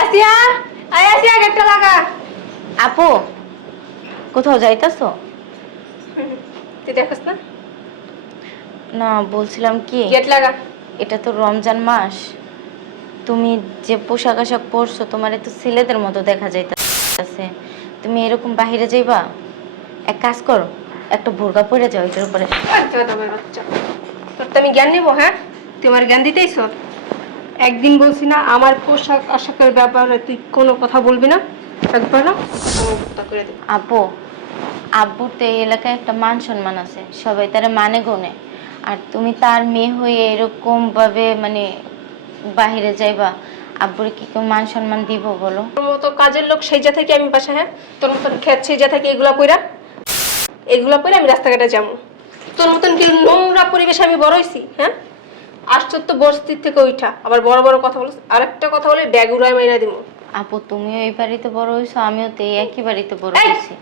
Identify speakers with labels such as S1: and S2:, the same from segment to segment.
S1: আসিয়া আয় আসিয়া গেটটা লাগা।
S2: আপু কোথাও যাইতাছো?
S1: তুই দেখছ না?
S2: না বলছিলাম কি?
S1: গেট লাগা।
S2: এটা তো রমজান মাস। তুমি যে পোশাক আশাক পরছো তোমার তো ছেলেদের মতো দেখা যাইতেছে। তুমি এরকম বাইরে যাইবা? এক কাজ করো একটা বোরকা পরে যাও এটার উপরে।
S1: আচ্ছা তোমার আমি জ্ঞান নেব হ্যাঁ? তুই আমার জ্ঞান দিতেইছ? একদিন বলছি না আমার পোশাক আশাকের ব্যাপারে তুই কোনো কথা বলবি না? একবার না? আমি করে দেব।
S2: আপু আব্বুর তো এই এলাকায় একটা মান সম্মান আছে সবাই তারা মানে গনে। আর তুমি তার মেয়ে হয়ে এরকম ভাবে মানে বাহিরে যাইবা আব্বুর কি কেউ মান সম্মান দিব বলো?
S1: তোর মতো কাজের লোক সেজা থেকে আমি বাসা হ্যাঁ? তোর মতন খেত সেজা থেকে এগুলা কইরা এগুলা পইরা আমি রাস্তাঘাটে যাব। তোর মতন কি নোংরা পরিবেশে আমি বড় হইছি হ্যাঁ? আশ্চর্য বস্তির থেকে ওইটা আবার বড় বড় কথা বলিস আরেকটা কথা বলে ব্যাগ উড়ায় মাইরা দিব।
S2: আপু তুমিও এই বাড়িতে বড় হয়েছো আমিও তো এই একই বাড়িতে বড়
S1: এই!
S2: হয়েছি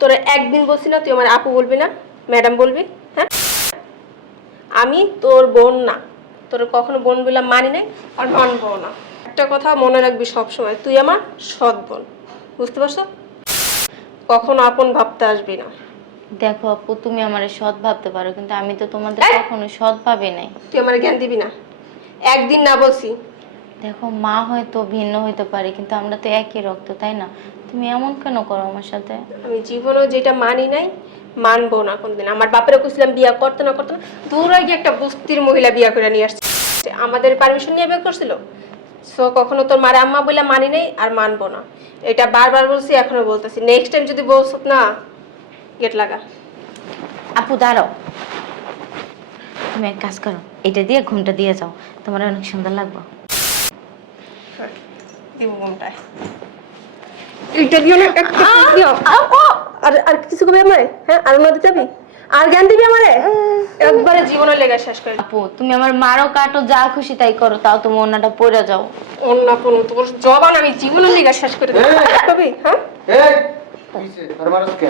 S1: তোরা একদিন বলছি না তুই আমার আপু বলবি না ম্যাডাম বলবি হ্যাঁ? আমি তোর বোন না। তোর কখনো বোন বললাম মানি নাই আর মানবো না। একটা কথা মনে রাখবি সব সময় তুই আমার সৎ বোন। বুঝতে পারছ? কখনো আপন ভাবতে আসবি না।
S2: দেখো আপু তুমি আমার সৎ ভাবতে পারো কিন্তু আমি তো তোমাদের
S1: এই!
S2: কখনো সৎ ভাবি নাই।
S1: তুই আমার জ্ঞান দিবি না। একদিন না বলছি।
S2: দেখো মা হয়তো ভিন্ন হইতে পারে কিন্তু আমরা তো একই রক্ত তাই না? তুমি এমন কেন করো আমার সাথে?
S1: আমি জীবনেও যেটা মানি নাই মানবো না কোনদিন। আমার বাপেরা কইছিলাম বিয়া করতে না করতে না দূর আগে একটা বস্তির মহিলা বিয়া করে নিয়ে আসছে। আমাদের পারমিশন নিয়ে বিয়ে করছিল? সো কখনো তোর মারে আম্মা বলে মানি নাই আর মানবো না। এটা বারবার বলছি এখনও বলতেছি। নেক্সট টাইম যদি বলছ না গেট লাগা।
S2: আপু দাঁড়াও। তুমি এক কাজ করো এটা দিয়ে ঘুমটা দিয়ে যাও তোমার অনেক সুন্দর লাগবে।
S1: দিব ঘুমটায়। এইটা দিও না একটা দিও আর আর কিছু কবি আমারে? হ্যাঁ আর নদী যাবি? আর জ্ঞান দিবি আমারে? একবারে জীবনে লেগে শেষ করে।
S2: আপু তুমি আমার মারো কাটো যা খুশি তাই করো তাও তুমি ওনাটা পরে যাও।
S1: অন্য কোনো তোর জবান আমি জীবনের লেগে শেষ করে দেবো। কবি হ্যাঁ?
S3: এই! কিসে মারস কে?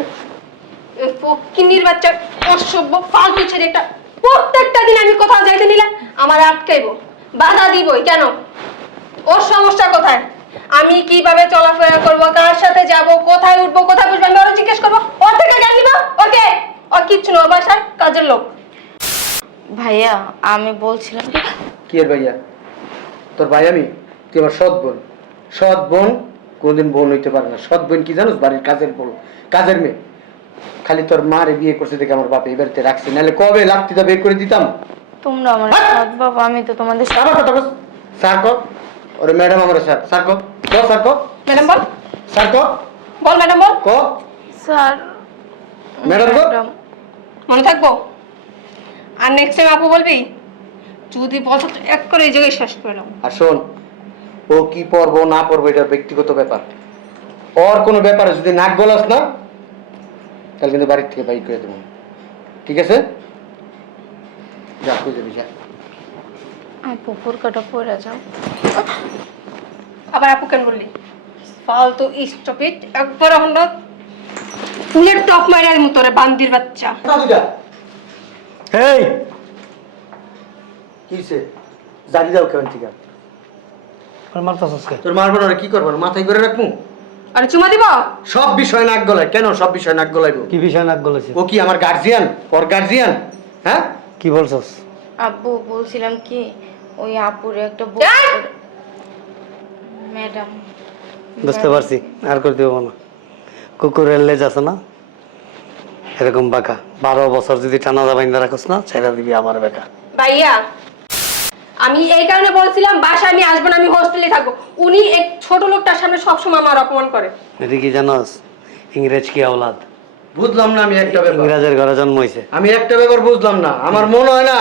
S1: এই ফকিন্নির বাচ্চা অসভ্য ফালতু একটা। প্রত্যেকটা দিন আমি কোথাও যাইতে নিলে আমার আটকাইবো বাধা দিবই। কেন? ওর সমস্যা কোথায়? আমি কীভাবে চলাফেরা করব কার সাথে যাব কোথায় উঠবো কোথায় বুঝব আমি ওরা জিজ্ঞেস করব। ওর থেকে নিবো? ওকে? ওর কিচ্ছু না ও বাসার কাজের লোক।
S2: ভাইয়া আমি বলছিলাম কি?
S3: কি এর ভাইয়া? তোর ভাই আমি? তুই আমার সৎ বোন। সৎ বোন কোনদিন বোন হইতে পারে না। সৎ বোন কি জানোস? বাড়ির কাজের বোন কাজের মেয়ে। খালি তোর মারে বিয়ে করছে দেখে আমার বাপ এই বাড়িতে রাখছে। নাহলে কবে লাগতি তো বের করে দিতাম?
S2: তোমরা আমার সৎ বাবা আমি তো তোমাদের
S3: আমার কথা বল স্যার কো। ওরে ম্যাডাম আমার স্যার স্যার কো। কো স্যার কো।
S1: ম্যাডাম বল।
S3: স্যার কো।
S1: বল ম্যাডাম বল।
S3: কো।
S2: স্যার।
S3: ম্যাডাম কো।
S1: মনে থাকব? আর নেক্সট টাইম আপু বলবি যদি বলছো তো এক করে এই জায়গায় শেষ করে দাও
S3: আর শোন ও কি পরবো না পরবো এটা ব্যক্তিগত ব্যাপার। ওর কোনো ব্যাপারে যদি নাক গলাস না তাহলে কিন্তু বাড়ির থেকে বাইক করে দেবো। ঠিক আছে? যা কই যাবি যা।
S2: আপু বোরকাটা পরে যাও।
S1: আবার আপু কেন বললি? ফালতু স্টপিট একবার হলো ফুলের টপ মাইরা দিমু তোরে বান্দির বাচ্চা।
S3: হেই! কিসে জাগি যাও কেমন ঠিক আছে
S4: আর মারতাছস কে?
S3: তোর মারবো না কি করব? মাথায় করে রাখব?
S1: আরে চুমা দিব?
S3: সব বিষয় নাক গলায়। কেন সব বিষয় নাক গলাইবো?
S4: কি বিষয় নাক গলেছে
S3: ও কি আমার গার্জিয়ান ওর গার্জিয়ান হ্যাঁ?
S4: কি বলছস?
S2: আব্বু বলছিলাম কি ওই আপুরে একটা
S1: এই!
S2: ম্যাডাম।
S4: বুঝতে পারছি আর করে দেবো না। কুকুরের লেজ আছে না? এরকম বাঁকা। বারো বছর যদি টানা দাবাইন্দা রাখস না ছেড়ে দিবি আমার বেকা
S1: ভাইয়া আমি এই কারণে বলছিলাম বাসায় আমি আসব না আমি হোস্টেলে থাকব। উনি এক ছোট লোকটার সামনে সবসময় আমার অপমান করে।
S4: এটি কি জানোস? ইংরেজ কি আওলাদ?
S3: বুঝলাম না আমি একটা ব্যাপার।
S4: ইংরেজের ঘরে জন্মইছে
S3: আমি একটা ব্যাপার বুঝলাম না। আমার মনে হয় না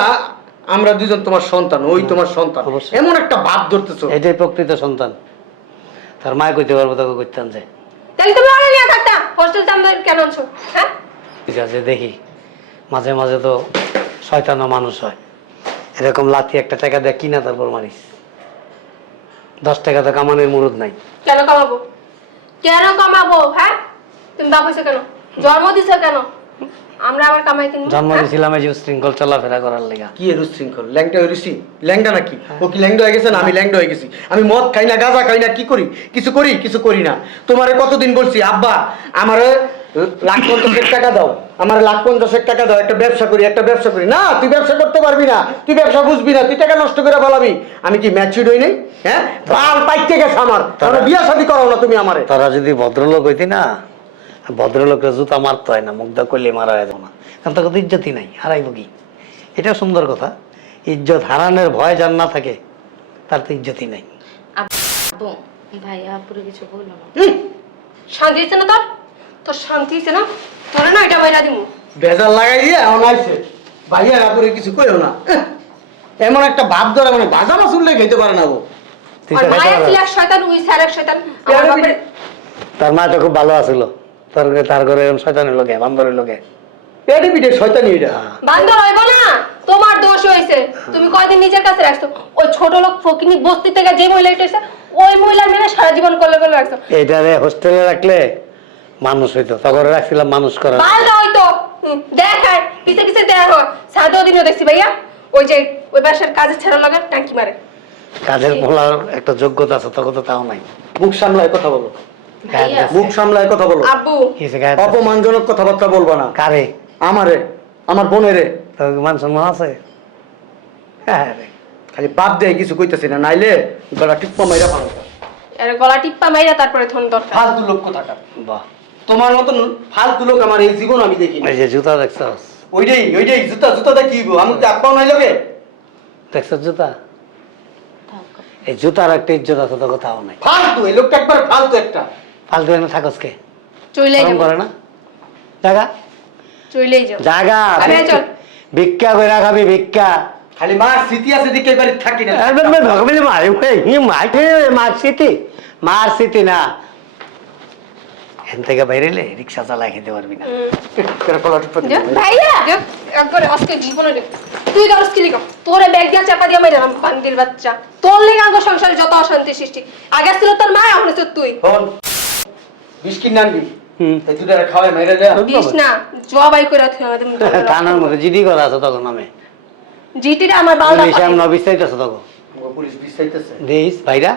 S3: আমরা দুজন তোমার সন্তান ওই তোমার সন্তান। এমন একটা ভাব ধরতেছো।
S4: এটাই প্রকৃত সন্তান। তার মায় কইতে পারব তাকে করতাম যে।
S1: তাহলে তুমি অনেক নিয়ে থাকতাম হোস্টেল সামনে কেন আনছো? হ্যাঁ?
S4: ঠিক আছে দেখি মাঝে মাঝে তো শয়তানো মানুষ হয়। এরকম লাথি একটা টাকা দিয়ে কিনা তারপর মারিস। দশ টাকা তো কামানের মুরুদ নাই।
S1: কেন কামাবো? কেন কামাবো হ্যাঁ? তুমি বাপ হয়েছো কেন? জন্ম দিছো কেন? আমরা আবার কামাই কিনবো।
S4: জন্ম
S1: হ্যাঁ?
S4: দিয়েছিলাম এই যে শৃঙ্খল চলাফেরা করার লেগা।
S3: কি এর উচ্ছৃঙ্খল ল্যাংটা হয়ে রুসি ল্যাংটা নাকি? ও কি ল্যাংটা হয়ে গেছে না আমি ল্যাংটা হয়ে গেছি? আমি মদ খাই না গাঁজা খাই না কি করি? কিছু করি কিছু করি না। তোমারে কতদিন বলছি আব্বা আমারে লাখ পঞ্চাশেক টাকা দাও। আমার লাখ পঞ্চাশেক টাকা দাও একটা ব্যবসা করি একটা ব্যবসা করি। না তুই ব্যবসা করতে পারবি না তুই ব্যবসা বুঝবি না তুই টাকা নষ্ট করে বলাবি আমি কি ম্যাচিউড হই নাই? হ্যাঁ? বাল পাইতে গেছে আমার। তাহলে বিয়া শাদি করাও না তুমি আমারে।
S4: তারা যদি ভদ্রলোক হইতি না ভদ্রলোকের জুতা মারতে হয় না মুগ্ধা করলে মারা হয় না। কারণ তাকে তো ইজ্জতই নাই হারাইব কি? এটা সুন্দর কথা। ইজ্জত হারানোর ভয় যার না থাকে তার তো ইজ্জতই নাই।
S2: ভাইয়া আপুরে কিছু বলল না।
S1: শান্তি হয়েছে না তোর? তোর শান্তি হয়েছে না? তোরা না এটা বাইরা দিমু।
S3: ভেজাল লাগাই দিয়ে এমন আইছে। ভাইয়া না করে কিছু কইও না। এমন একটা ভাব ধরে মানে ভাজা মাছ উঠলে খেতে পারে না ও
S4: তার মা তো খুব ভালো আছিল। তার তার ঘরে শয়তানের লোকে বান্দরের লোকে
S3: পেটে পিঠে শয়তানি এটা।
S1: বান্ধব হইব না। তোমার দোষ হয়েছে তুমি কয়দিন নিজের কাছে রাখছো? ওই ছোট লোক ফকিনি বস্তি থেকে যে মহিলা এসেছে ওই মহিলার মেয়ে সারা জীবন করলে করলে রাখছো।
S4: এইটারে হোস্টেলে রাখলে মানুষ হইতো। তখন রাখছিলাম মানুষ করার
S1: হয়তো হুম, দেখায় কিসে কিসে দেয়া হয়। সাদা দিনও দেখছি ভাইয়া ওই যে ওই বাসার কাজের ছেড়া লাগে টাঙ্কি মারে।
S4: কাজের বলার একটা যোগ্যতা আছে তখন তো তাও নাই।
S3: মুখ সামলায় কথা বলো। মুখ সামলায় কথা বলো।
S1: আব্বু।
S3: অপমানজনক কথাবার্তা বলবা না।
S4: কারে?
S3: আমারে। আমার বোনেরে।
S4: মান সম্মান আছে? হ্যাঁ রে।
S3: খালি বাদ দেয় কিছু কইতেছি না। নাইলে গলা টিপ্পা মাইরা ভালো।
S1: এর গলা টিপ্পা মাইরা তারপরে থন দরকার।
S3: ফালতু লোক কোথাকার
S4: বাহ।
S3: তোমার মতন ফালতু লোক আমার এই জীবন আমি দেখি
S4: এই যে জুতা দেখছস?
S3: ওইটাই ওইটাই জুতা জুতা দেখি আমি কি আপ্পাও নাই লগে
S4: দেখছস জুতা? এই জুতার একটা ইজ্জত আছে তো কোথাও নাই।
S3: ফালতু এই লোকটা একবার ফালতু একটা।
S4: ফালতু এনে থাকস কে?
S1: চইলেই যাব।
S4: করে না? জাগা।
S1: চইলেই যাব।
S4: জাগা
S1: আরে চল।
S4: ভিক্ষা করে খাবি ভিক্ষা।
S3: খালি মার স্মৃতি আছে দিকে বাড়ি থাকি না।
S4: মার স্মৃতি। মার স্মৃতি না। এখান থেকে বাইরেলে রিক্সা চালায় খেতে পারবি না।
S3: করে গলা টিপ্পা
S1: ভাইয়া একবারে আজকে জীবনে তুই দরস কি লিখো তোরে ব্যাগ দিয়া চাপা দিয়া বাচ্চা। তোর লেগে আঙ্গ সংসারে যত অশান্তি সৃষ্টি। আগে ছিল তোর মা এখন হচ্ছে তুই।
S3: হন বিস্কিট নানবি
S1: করে
S4: আছে তখন আমি
S1: জিটিটা আমার
S4: আমি নবিস তখন
S3: পুলিশ বিষ চাইতেছে
S4: দেইস ভাইরা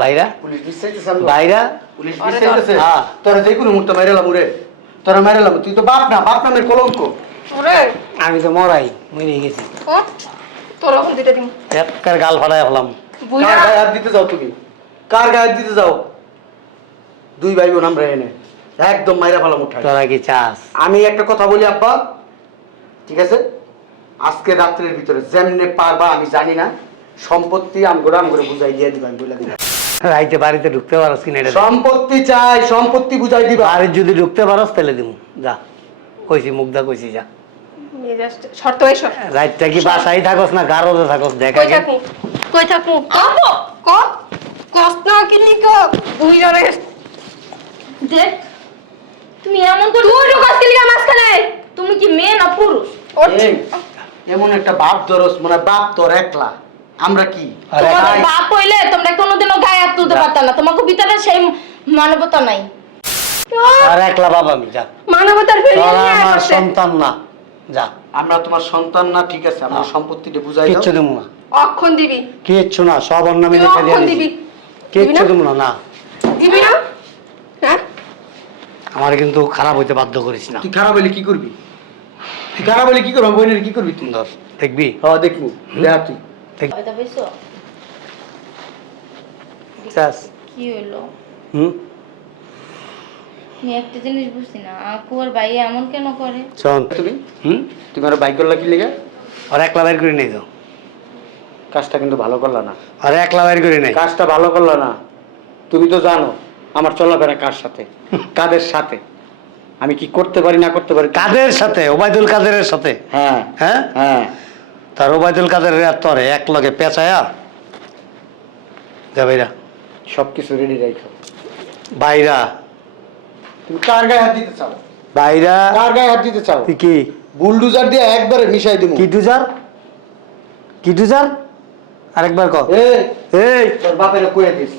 S4: ভাইরা?
S3: পুলিশ বিষ চাইতেছে
S4: ভাইরা?
S3: পুলিশ বিষ চাইতেছে
S4: হ্যাঁ।
S3: তোরা যে কোনো মুহূর্তে মেরে লাম তোরা মেরে তুই তো বাপ না বাপ নামের কলঙ্ক।
S1: ওরে।
S4: আমি তো মরাই মরে গেছি।
S1: তোর এখন দুইটা দিন।
S4: এতকার গাল হলাম
S3: কার গায়ে হাত দিতে যাও তুমি? কার গায়ে হাত দিতে যাও? দুই ভাই বোন আমরা এনে একদম মাইরা ফেলাম উঠাই
S4: তোরা কি চাস?
S3: আমি একটা কথা বলি আব্বা। ঠিক আছে? আজকে রাত্রের ভিতরে যেমনে পারবা আমি জানি না। সম্পত্তি আমগোরা আমগোরা বুঝাই দিয়ে দিবা আমি বলে দিবা।
S4: রাইতে বাড়িতে ঢুকতে পারস কিনা এটা
S3: সম্পত্তি চাই সম্পত্তি বুঝাই দিবা।
S4: বাড়ি যদি ঢুকতে পারস তাহলে দিমু। যা কইছি মুগ্ধা কইছি যা।
S1: শর্ত এসব
S4: রাইতটা কি বাসায় থাকস না গারদে থাকস? দেখা
S1: কই থাকু কই থাকু আপো! ক? কষ্ট ক দুই জনে
S2: দেখ তুমি এমন করে
S1: তুই ঢুকাস কি লিগা মাঝখানে।
S2: তুমি কি মেয়ে না পুরুষ?
S3: এমন একটা বাপ ধরস মানে বাপ তোর একলা। আমরা কি?
S2: তোমাদের বাপ হইলে তোমরা কোনোদিনও গায়ে হাত তুলতে পারতা না। তোমাকে ভিতরে সেই মানবতা নাই।
S4: আর একলা বাবা আমি যা।
S1: মানবতার ফেরি
S4: আমার সন্তান না যা।
S3: আমরা তোমার সন্তান না ঠিক আছে আমরা
S4: হ্যাঁ।
S3: সম্পত্তিটা বুঝাই দাও।
S4: কিচ্ছু দেবো না।
S1: অক্ষণ দিবি।
S4: কিচ্ছু না সব অন্য মিলে খেয়ে
S1: অক্ষণ দিবি?
S4: কিচ্ছু দেবো না? না
S1: দিবি না? হ্যাঁ?
S4: আমার কিন্তু খারাপ হইতে বাধ্য করিস না।
S3: তুই খারাপ হলে কি করবি? তুই খারাপ হলে কি করবি? বইনের কি করবি তুই?
S4: দেখবি?
S3: হ্যাঁ দেখব। দেখ তুই।
S4: চাস
S2: কি হইল
S4: হুম
S2: একটা জিনিস বুঝছি না ভাই এমন কেন করে
S4: শোন
S3: তুমি
S4: হুম
S3: তুমি আরও বাইক করলা কি লেগে
S4: আর একলা বাইর করে নেই তো
S3: কাজটা কিন্তু ভালো করলা না।
S4: আর একলা বাইর করে নেই
S3: কাজটা ভালো করলা না। তুমি তো জানো আমার চলাফেরা কার সাথে? কাদের সাথে? আমি কি করতে পারি না করতে পারি?
S4: কাদের সাথে? ওবায়দুল কাদেরের সাথে?
S3: হ্যাঁ।
S4: হ্যাঁ?
S3: হ্যাঁ।
S4: তার ওবায়দুল কাদের তরে এক লগে পেঁচায়া? যা ভাইরা
S3: সব কিছু রেডি রাখো
S4: বাইরা
S3: তুমি কার গায়ে হাত দিতে চাও?
S4: বাইরা
S3: কার গায়ে হাত দিতে চাও?
S4: কি?
S3: বুলডুজার দিয়ে একবারে মিশাই দিব
S4: কি ডুজার? কি ডুজার? আরেকবার ক
S3: এই
S4: এই।
S3: তোর বাপের কোয়া দিস।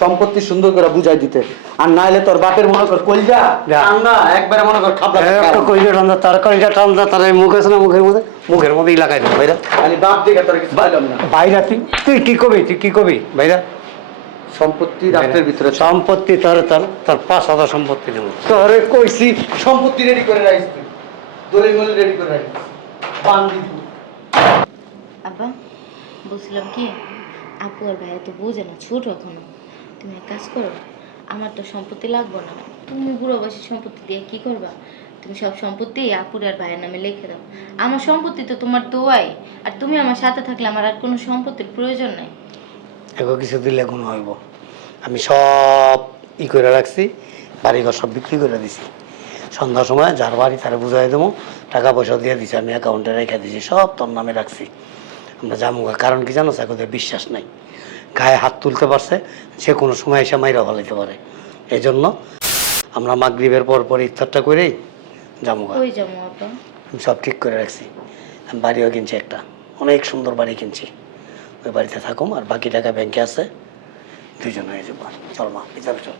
S3: সম্পত্তি সুন্দর করে বুঝাই দিতে। আর নাইলে তোর বাপের মনে কর কলজা
S4: যা।
S3: না একবারে মনে কর খাবলা
S4: একটা কইটা টান্দা তরকারিটা টান্দা তার মুখ আছে না মুখের মধ্যে? মুখের মধ্যেই লাগাই দেবো ভাইরা।
S3: খালি বাপ দিকে তোর কিছু পাইলাম না।
S4: ভাইরা তুই তুই কি কবি তুই কি কবি ভাইরা?
S3: সম্পত্তি রাত্রের ভিতরে
S4: সম্পত্তি তোর তোর তোর পাঁচ হাজার সম্পত্তি দেবো তোরে কইছি
S3: সম্পত্তি রেডি করে রাখিস তুই। দলিল মলিল রেডি করে রাখিস। বান্দি দিব।
S2: আব্বা বলছিলাম কি আপু আর ভাইয়া তো বোঝে না ছোট এখনও। তুমি এক কাজ করো, আমার তো সম্পত্তি লাগবে না। তুমি বুড়ো বয়সে সম্পত্তি দিয়ে কি করবা? তুমি সব সম্পত্তি আপুর আর ভাইয়ের নামে লিখে দাও। আমার সম্পত্তি তো তোমার দোয়াই, আর তুমি আমার সাথে থাকলে আমার আর কোনো সম্পত্তির প্রয়োজন নাই।
S4: এগো কিছু দিলে গুণ হইব। আমি সব ই করে রাখছি, বাড়িঘর সব বিক্রি করে দিছি। সন্ধ্যার সময় যার বাড়ি তারা বুঝাই দেবো, টাকা পয়সা দিয়ে দিছি, আমি অ্যাকাউন্টে রেখে দিছি, সব তোর নামে রাখছি। আমরা যাব গা। কারণ কি জানো ওদের বিশ্বাস নাই। গায়ে হাত তুলতে পারছে সে কোনো সময় এসে মাইরা ভালাইতে পারে। এই জন্য আমরা মাগরীবের পর পর ইফতারটা করেই যাব আমি সব ঠিক করে রাখছি। আমি বাড়িও কিনছি একটা। অনেক সুন্দর বাড়ি কিনছি। ওই বাড়িতে থাকুম আর বাকি টাকা ব্যাংকে আছে। দুজন হয়ে যাব। চল মা ভিতরে চল।